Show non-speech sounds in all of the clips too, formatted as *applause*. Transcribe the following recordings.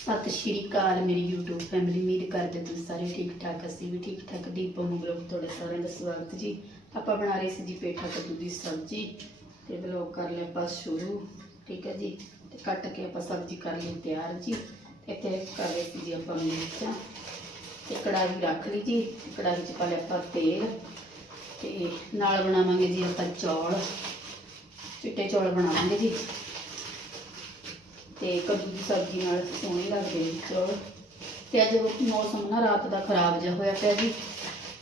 ਸਤਿ ਸ਼੍ਰੀ ਅਕਾਲ, ਮੇਰੀ YouTube family ਉਮੀਦ ਕਰਦੇ ਤੁਸੀਂ ਸਾਰੇ ਠੀਕ ਠਾਕ ਅਸੀਂ ਵੀ ਠੀਕ ਠਾਕ ਦੀਪਮ ਨੂੰ ਬਲੌਗ ਤੁਹਾਡੇ ਸਾਰਿਆਂ ਦਾ ਸਵਾਗਤ ਜੀ। ਆਪਾਂ ਬਣਾ ਰਹੇ ਸੀ ਜੀ ਪੇਠਾ ਕੱਦੂ ਦੀ ਸਬਜ਼ੀ ਤੇ ਬਲੌਗ ਕਰ ਲਿਆ ਆਪਾਂ ਸ਼ੁਰੂ, ਠੀਕ ਹੈ ਜੀ? ਤੇ ਕੱਟ ਕੇ ਆਪਾਂ ਸਬਜ਼ੀ ਕਰ ਲਈ ਤਿਆਰ ਜੀ। ਤੇ ਇੱਥੇ ਕਰ ਰਹੇ ਸੀ ਜੀ ਆਪਾਂ ਮਿਰਚਾਂ। ਤੇ ਕੜਾਹੀ ਰੱਖ ਲਈ ਜੀ। ਕੜਾਹੀ 'ਚ ਪਾ ਲਿਆ ਆਪਾਂ ਤੇਲ। ਤੇ ਨਾਲ ਬਣਾਵਾਂਗੇ ਜੀ ਆਪਾਂ ਚੌਲ। ਚਿੱਟੇ ਚੌਲ ਬਣਾਵਾਂਗੇ ਜੀ। ਤੇ ਕੱਦੂ ਦੀ ਸਬਜ਼ੀ ਨਾਲ ਸੋਹਣੇ ਲੱਗਦੇ ਨੇ ਚੌਲ ਤੇ ਅੱਜ ਮੌਸਮ ਨਾ ਰਾਤ ਦਾ ਖਰਾਬ ਜਿਹਾ ਹੋਇਆ ਪਿਆ ਜੀ।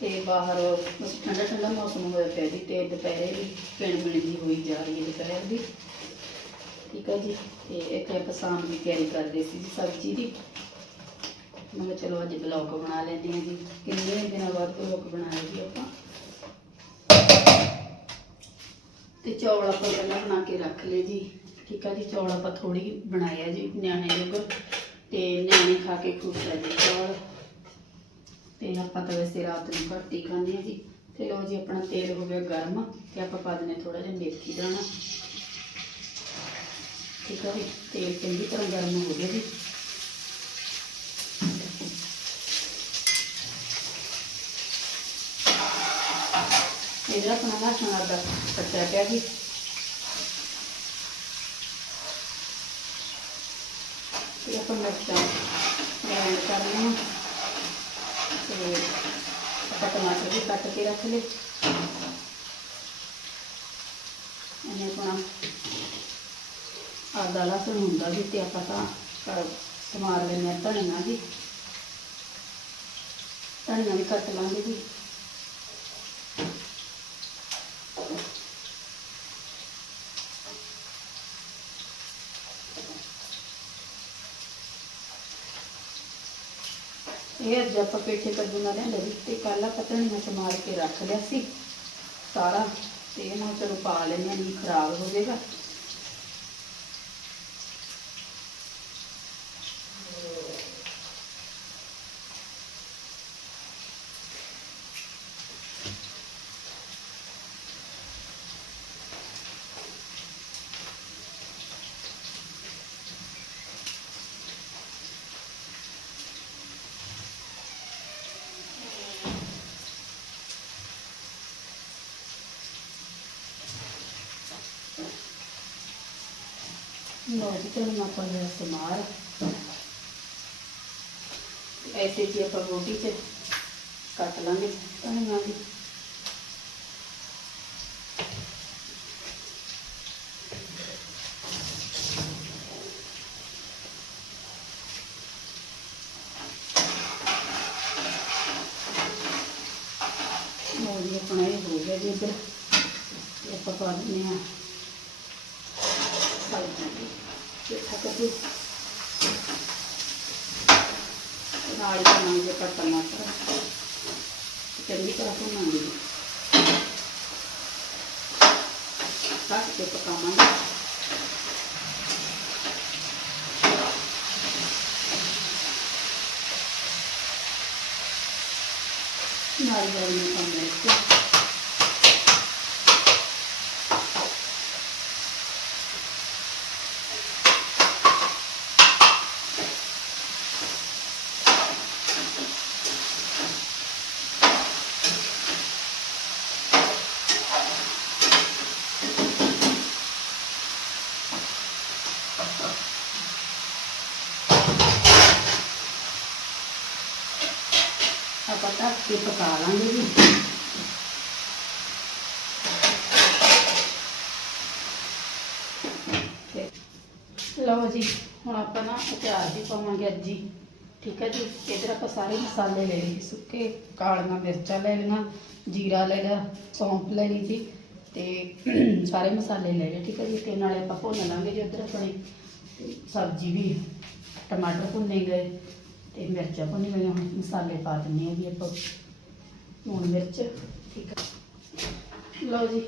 ਤੇ ਬਾਹਰ ਬਸ ਠੰਡਾ ਠੰਡਾ ਮੌਸਮ ਹੋਇਆ ਪਿਆ ਜੀ ਤੇ ਦੁਪਹਿਰੇ ਵੀ ਪਿਣ ਮਿਣ ਜੀ ਹੋਈ ਜਾ ਰਹੀ ਹੈ ਦੁਪਹਿਰ ਦੀ। ਠੀਕ ਹੈ ਜੀ, ਤੇ ਇੱਥੇ ਆਪਾਂ ਸ਼ਾਮ ਦੀ ਤਿਆਰੀ ਕਰਦੇ ਸੀ ਜੀ ਸਬਜ਼ੀ ਦੀ। ਮੈਂ ਚਲੋ ਅੱਜ ਬਲੌਗ ਬਣਾ ਲੈਂਦੇ ਹਾਂ ਜੀ। ਕਿੰਨੇ ਦਿਨਾਂ ਬਾਅਦ ਬਲੌਗ ਬਣਾਇਆ ਜੀ ਆਪਾਂ? ਤੇ ਚੌਲ ਆਪਾਂ ਪਹਿਲਾਂ ਬਣਾ ਕੇ ਰੱਖ ਲਏ ਜੀ। ਠੀਕ ਆ ਜੀ, ਚੌਲ ਆਪਾਂ ਥੋੜੀ ਬਣਾਏ ਜੀ, ਨਿਆਣੇ ਜੋਗ ਤੇ ਨਿਆਣੇ ਖਾ ਕੇ ਖੁਸ਼ ਆ ਜੀ ਚੌਲ। ਤੇ ਆਪਾਂ ਤਾਂ ਵੈਸੇ ਰਾਤ ਨੂੰ ਘੱਟ ਹੀ ਖਾਂਦੇ ਆ ਜੀ। ਤੇ ਲੋ ਜੀ, ਆਪਣਾ ਤੇਲ ਹੋ ਗਿਆ ਗਰਮ ਤੇ ਆਪਾਂ ਪਾ ਦਿੰਦੇ ਥੋੜਾ ਜਿਹਾ ਮੇਥੀ ਦਾਣਾ। ਠੀਕ ਆ ਜੀ, ਤੇਲ ਚੰਗੀ ਤਰ੍ਹਾਂ ਗਰਮ ਹੋ ਗਿਆ ਜੀ। ਇਹਦਾ ਆਪਣਾ ਲਸਣ ਆਦਾ ਕੱਟਿਆ ਪਿਆ ਜੀ। ਤੇ ਆਪਾਂ ਮਿਰਚਾਂ ਗ੍ਰਾਈਂਡ ਕਰ ਲਵਾਂ ਤੇ ਆਪਾਂ ਟਮਾਟਰ ਵੀ ਕੱਟ ਕੇ ਰੱਖ ਲਏ। ਇਹਨੇ ਆਪਣਾ ਆਦਾ ਲਸਣ ਹੁੰਦਾ ਵੀ ਤੇ ਆਪਾਂ ਤਾਂ ਸਮਾਰ ਲੈਂਦੇ ਹਾਂ ਧਨੀਆ ਵੀ। ਧਨੀਆ ਵੀ ਕੱਟ ਲਾਂਗੇ ਜੀ। ਇਹ ਅੱਜ ਆਪਾਂ ਪੇਠੇ ਕੱਦੂ ਨਾਲ ਲਿਆਂਦੇ ਸੀ ਤੇ ਕੱਲ੍ਹ ਆਪਾਂ ਧਨੀਆ ਸਮਾਰ ਕੇ ਰੱਖ ਲਿਆ ਸੀ ਸਾਰਾ, ਤੇ ਇਹ ਨਾਲ ਚਲੋ ਪਾ ਲੈਣੇ ਹਾਂ, ਨਹੀਂ ਖਰਾਬ ਹੋ ਜਾਏਗਾ। ਲੋ ਜੀ ਧਨੀਆ ਪਾ ਲਿਆ ਸੀ ਮਾਰ ਐਸੇ ਜੀ ਆਪਾਂ ਰੋਟੀ ਚ ਕੱਟ ਲਾਂਗੇ। ਧਨੀਆ ਵੀ ਲੋ ਜੀ ਆਪਣਾ ਇਹ ਹੋ ਗਿਆ ਜੀ ਇੱਧਰ ਤੇ ਆਪਾਂ ਪਾ ਦਿੰਦੇ ਹਾਂ ਪੇਠਾ ਕੱਦੂ ਨਾਲ ਹੀ ਪਾਵਾਂਗੇ ਆਪਾਂ ਟਮਾਟਰ ਤੇ ਚੰਗੀ ਤਰ੍ਹਾਂ ਭੁੰਨਾਂਗੇ ਕੱਟ ਕੇ ਪਕਾਵਾਂਗੇ ਨਾਲ ਪਕਾ ਲਾਂਗੇ ਜੀ। ਲਓ ਜੀ ਹੁਣ ਆਪਾਂ ਨਾ ਅਚਾਰ ਵੀ ਪਾਵਾਂਗੇ ਅੱਜ ਹੀ। ਠੀਕ ਹੈ ਜੀ? ਇਧਰ ਆਪਾਂ ਸਾਰੇ ਮਸਾਲੇ ਲੈ ਲਏ ਜੀ, ਸੁੱਕੇ ਕਾਲੀਆਂ ਮਿਰਚਾਂ ਲੈ ਲਈਆਂ ਜੀਰਾ ਲੈ ਲਿਆ ਸੌਂਫ ਲੈ ਲਈ ਜੀ ਤੇ *clears throat* ਸਾਰੇ ਮਸਾਲੇ ਲੈ ਲਏ ਠੀਕ ਹੈ ਜੀ? ਤੇ ਨਾਲੇ ਆਪਾਂ ਭੁੰਨ ਲਾਂਗੇ ਜੀ ਉਧਰ ਆਪਣੀ ਸਬਜ਼ੀ ਵੀ। ਟਮਾਟਰ ਭੁੰਨੇ ਗਏ ਤੇ ਮਿਰਚਾਂ ਭੁੰਨੀ ਗਈਆਂ ਹੁਣ ਮਸਾਲੇ ਪਾ ਦਿੰਦੇ ਆ ਜੀ ਆਪਾਂ। ਲੂਣ ਮਿਰਚ, ਠੀਕ ਹੈ ਲਓ ਜੀ,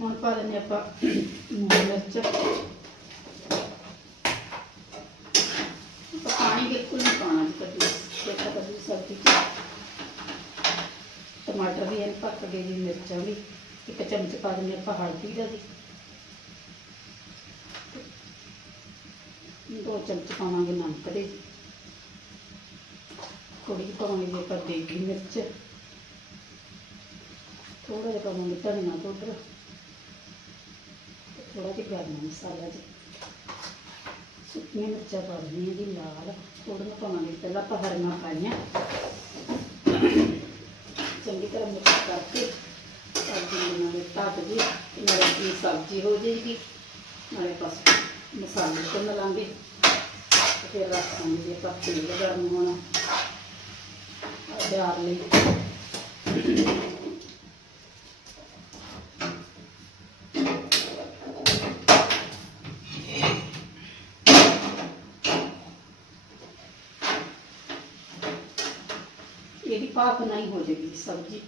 ਹੁਣ ਪਾ ਦਿੰਦੇ ਆਪਾਂ ਲੂਣ ਮਿਰਚ ਪਾਣੀ ਬਿਲਕੁਲ ਨਹੀਂ ਪਾਉਣਾ ਜੀ ਕੱਦੂ, ਦੇਖਾ ਕੱਦੂ ਸਬਜ਼ੀ ਟਮਾਟਰ ਵੀ ਇਹ ਪੱਕ ਗਏ ਜੀ ਮਿਰਚਾਂ ਵੀ ਇੱਕ ਚਮਚ ਪਾ ਦਿੰਦੇ ਆਪਾਂ ਹਲਦੀ ਦਾ ਜੀ। ਦੋ ਚਮਚ ਪਾਵਾਂਗੇ ਨਮਕ ਦੇ। ਥੋੜੀ ਜਿਹੀ ਪਾਵਾਂਗੇ ਜੀ ਆਪਾਂ ਦੇਗੀ ਮਿਰਚ। ਥੋੜਾ ਜਿਹਾ ਪਾਵਾਂਗੇ ਧਨੀਆ ਪਾਊਡਰ। ਥੋੜਾ ਜਿਹਾ ਗਰਮ ਮਸਾਲਾ ਜੀ ਸੁੱਕੀਆਂ ਮਿਰਚਾਂ ਪਾ ਦਿੰਦੀਆਂ ਜੀ ਲਾਲ। ਥੋੜ੍ਹੀਆਂ ਪਾਵਾਂਗੇ ਪਹਿਲਾਂ ਆਪਾਂ ਹਰੀਆਂ ਪਾਈਆਂ। ਚੰਗੀ ਤਰ੍ਹਾਂ ਮਿਕਸ ਕਰਕੇ ਸਬਜ਼ੀ ਨੂੰ ਨਾਲੇ ਢੱਕ ਦੀ ਨਾਲੇ ਆਪਣੀ ਸਬਜ਼ੀ ਹੋ ਜਾਏਗੀ। ਨਾਲੇ ਬਸ ਮਸਾਲੇ ਭੁੰਨ ਲਾਂਗੇ। ਫਿਰ ਰੱਖਾਂਗੇ ਜੇ ਆਪਾਂ ਤੇਲ ਗਰਮ ਹੋਣਾ। ਤਿਆਰ ਲਈ। ਇਹਦੀ ਭਾਪ ਨਹੀਂ ਹੋ ਜਾਏਗੀ ਸਬਜ਼ੀ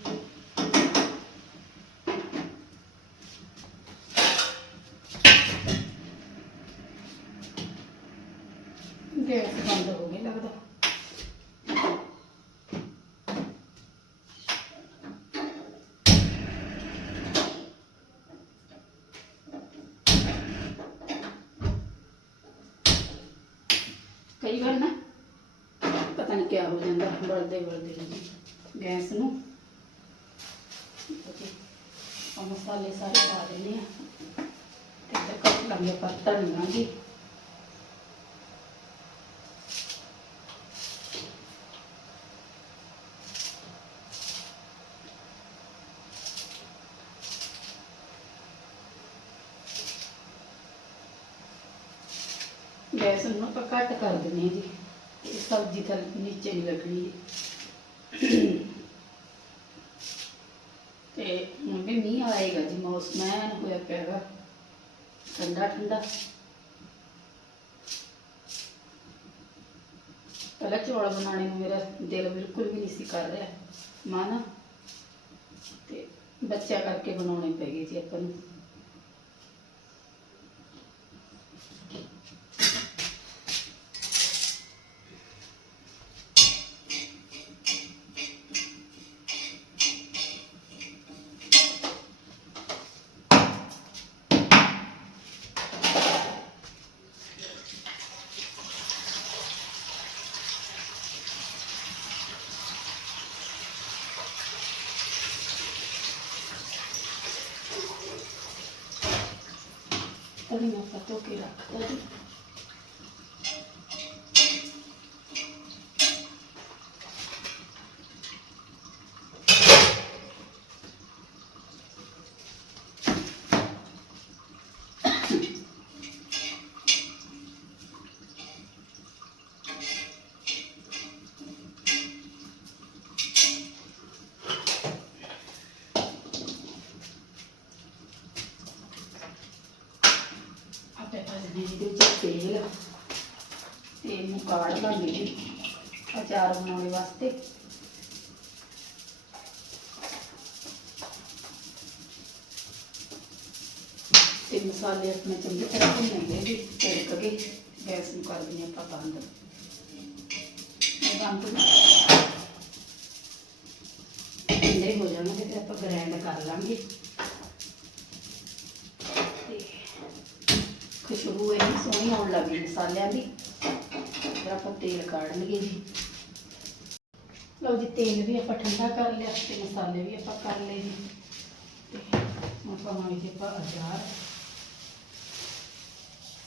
ਗੈਸ ਬੰਦ ਹੋ ਗਈ ਲੱਗਦਾ ਕਈ ਵਾਰ ਨਾ ਪਤਾ ਨਹੀਂ ਕਿਆ ਹੋ ਜਾਂਦਾ ਬਲਦੇ ਬਲਦੇ ਜੀ ਗੈਸ ਨੂੰ। ਤੇ ਮਸਾਲੇ ਸਾਰੇ ਪਾ ਦਿੰਦੇ ਆ ਤੇ ਕੱਟ ਲਾਂਗੇ ਆਪਾਂ ਧਨੀਆ ਜੀ ਗੈਸ ਨੂੰ ਆਪਾਂ ਘੱਟ ਕਰ ਦਿੰਦੇ ਹਾਂ ਜੀ। ਇਹ ਸਬਜ਼ੀ ਤਾਂ ਨੀਚੇ ਨਹੀਂ ਲੱਗਣੀ। ਤੇ ਹੁਣ ਵੀ ਮੀਂਹ ਆਏਗਾ ਜੀ, ਮੌਸਮ ਐਨ ਹੋਇਆ ਪਿਆ ਹੈਗਾ ਠੰਡਾ ਠੰਡਾ। ਪਹਿਲਾਂ ਚੌਲ ਬਣਾਉਣੇ ਨੂੰ ਮੇਰਾ ਦਿਲ ਬਿਲਕੁਲ ਵੀ ਨਹੀਂ ਸੀ ਕਰ ਰਿਹਾ ਮਨ ਤੇ ਬੱਚਿਆਂ ਕਰਕੇ ਬਣਾਉਣੇ ਪੈ ਗਏ ਜੀ ਆਪਾਂ ਨੂੰ। ਧਨੀਆ ਆਪਾਂ ਧੋ ਕੇ ਰੱਖਦਾ ਜੀ ਆਪੇ ਭਾਜਨੇ ਦੇ ਵਿੱਚ ਤੇਲ ਤੇ ਨੂੰ ਕਾੜ ਲਾਂਗੇ ਅਚਾਰ ਬਣਾਉਣ ਵਾਸਤੇ। ਤੇ ਮਸਾਲੇ ਆਪਣੇ ਚੰਗੀ ਤਰ੍ਹਾਂ ਭੁੰਨਣਗੇ ਜੀ, ਤੜਕ ਕੇ। ਗੈਸ ਨੂੰ ਕਰ ਦਿੰਦੇ ਆਪਾਂ ਬੰਦ। ਬੰਦ ਠੰਡੇ ਹੋ ਜਾਣਗੇ ਤੇ ਆਪਾਂ ਗ੍ਰਾਈਂਡ ਕਰ ਲਾਂਗੇ ਤੇ ਖੁਸ਼ਬੂ ਇੰਨੀ ਸੋਹਣੀ ਆਉਣ ਲੱਗੀ ਮਸਾਲਿਆਂ ਦੀ। ਫਿਰ ਆਪਾਂ ਤੇਲ ਕਾੜ ਲਈਏ ਜੀ। ਲਓ ਜੀ, ਤੇਲ ਵੀ ਆਪਾਂ ਠੰਡਾ ਕਰ ਲਿਆ ਤੇ ਮਸਾਲੇ ਵੀ ਆਪਾਂ ਕਰ ਲਏ ਜੀ। ਤੇ ਹੁਣ ਪਾਵਾਂਗੇ ਜੀ ਆਪਾਂ ਅਚਾਰ,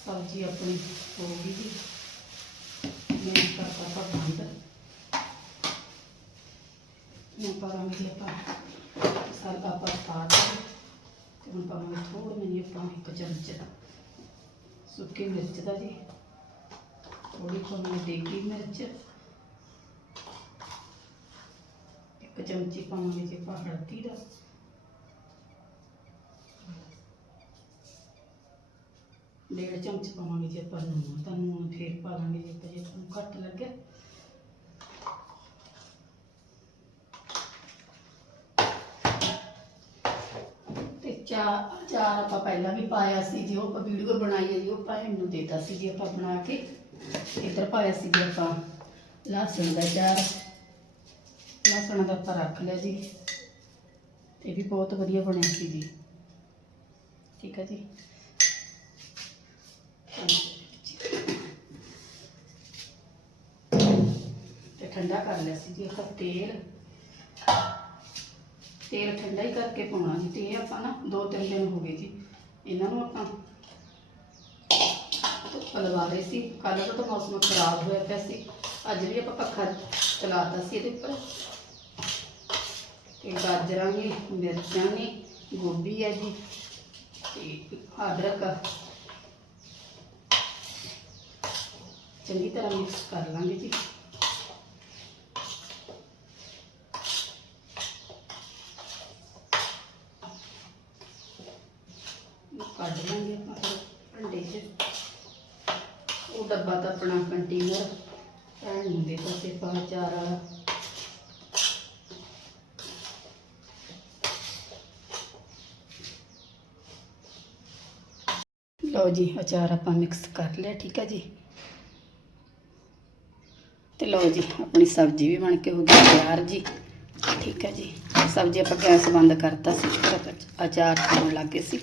ਸਬਜ਼ੀ ਆਪਣੀ ਹੋ ਗਈ ਜੀ। ਮੈਂ ਕਰਤਾ ਆਪਾਂ ਬੰਦ। ਹੁਣ ਪਾਵਾਂਗੇ ਜੀ ਆਪਾਂ ਮਸਾਲਾ ਆਪਾਂ ਪਾ ਦਿੱਤਾ ਹੁਣ ਪਾਵਾਂਗੇ ਥੋੜ੍ਹਾ ਜਿਹਾ ਆਪਾਂ ਇੱਕ ਚਮਚ ਸੁੱਕੀ ਮਿਰਚ ਦਾ ਜੀ। ਥੋੜੀ ਪਾਵਾਂਗੇ ਦੇਗੀ ਮਿਰਚ। ਇੱਕ ਚਮਚੀ ਪਾਵਾਂਗੇ ਜੀ ਆਪਾਂ ਹਲਦੀ ਦਾ। ਡੇਢ ਚਮਚ ਪਾਵਾਂਗੇ ਜੀ ਆਪਾਂ ਨੂਣ ਤਾਂ ਨੂਣ ਫੇਰ ਪਾ ਲਾਂਗੇ ਜੀ ਆਪਾਂ ਜੇ ਤੁਹਾਨੂੰ ਘੱਟ ਲੱਗੇ ਚਾਰ ਚਾਰ ਆਪਾਂ ਪਹਿਲਾਂ ਵੀ ਪਾਇਆ ਸੀ ਜੀ, ਉਹ ਆਪਾਂ ਵੀਡੀਓ ਬਣਾਈ ਹੈ ਜੀ, ਉਹ ਭੈਣ ਨੂੰ ਦਿੱਤਾ ਸੀ ਜੀ ਆਪਾਂ ਬਣਾ ਕੇ। ਇੱਧਰ ਪਾਇਆ ਸੀ ਜੀ ਆਪਾਂ ਲਸਣ ਦਾ ਚਾਰ। ਲਸਣ ਦਾ ਆਪਾਂ ਰੱਖ ਲਿਆ ਜੀ। ਇਹ ਵੀ ਬਹੁਤ ਵਧੀਆ ਬਣਿਆ ਸੀ ਜੀ। ਠੀਕ ਹੈ ਜੀ। ਤੇ ਠੰਡਾ ਕਰ ਲਿਆ ਸੀ ਜੀ ਆਪਾਂ ਤੇਲ। ਤੇਲ ਠੰਡਾ ਹੀ ਕਰਕੇ ਪਾਉਣਾ ਜੀ, ਤੇ ਇਹ ਆਪਾਂ ਨਾ ਦੋ ਤਿੰਨ ਦਿਨ ਹੋ ਗਏ ਜੀ, ਇਹਨਾਂ ਨੂੰ ਆਪਾਂ ਧੁੱਪ ਲਵਾ ਰਹੇ ਸੀ, ਕੱਲ੍ਹ ਦਾ ਤਾਂ ਮੌਸਮ ਖਰਾਬ ਹੋਇਆ ਪਿਆ ਸੀ, ਅੱਜ ਵੀ ਆਪਾਂ ਪੱਖਾ ਚਲਾਤਾ ਸੀ ਇਹਦੇ ਉੱਪਰ। ਤੇ ਗਾਜਰਾਂ ਨੇ ਮਿਰਚਾਂ ਨੇ ਗੋਭੀ ਹੈ ਜੀ, ਤੇ ਅਦਰਕ। ਚੰਗੀ ਤਰ੍ਹਾਂ ਮਿਕਸ ਕਰ ਲਾਂਗੇ ਜੀ। ਕੱਢ ਲਾਂਗੇ ਆਪਾਂ ਫਿਰ ਭਾਂਡੇ 'ਚ। ਉਹ ਡੱਬਾ ਤਾਂ ਆਪਣਾ ਕੰਟੇਨਰ ਭੈਣ ਨੂੰ ਦੇ ਦਿੱਤਾ ਪਾ, ਚਾਰ ਵਾਲਾ। ਲਓ ਜੀ, ਅਚਾਰ ਆਪਾਂ ਮਿਕਸ ਕਰ ਲਿਆ, ਠੀਕ ਹੈ ਜੀ। ਤੇ ਲਓ ਜੀ, ਆਪਣੀ ਸਬਜ਼ੀ ਵੀ ਬਣ ਕੇ ਹੋ ਗਈ ਤਿਆਰ ਜੀ। ਠੀਕ ਹੈ ਜੀ। ਸਬਜ਼ੀ ਆਪਾਂ ਗੈਸ ਬੰਦ ਕਰਤਾ ਸੀ, ਫਿਰ ਆਪਾਂ ਅਚਾਰ ਪਾਉਣ ਲੱਗੇ ਸੀ।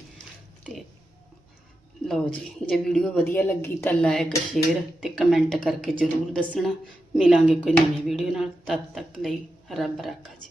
ਲਓ ਜੀ, ਜੇ ਵੀਡੀਓ ਵਧੀਆ ਲੱਗੀ ਤਾਂ ਲਾਈਕ ਸ਼ੇਅਰ ਤੇ ਕਮੈਂਟ ਕਰਕੇ ਜ਼ਰੂਰ ਦੱਸਣਾ। ਮਿਲਾਂਗੇ ਕੋਈ ਨਵੀਂ ਵੀਡੀਓ ਨਾਲ, ਤਦ ਤੱਕ ਲਈ ਰੱਬ ਰਾਖਾ ਜੀ।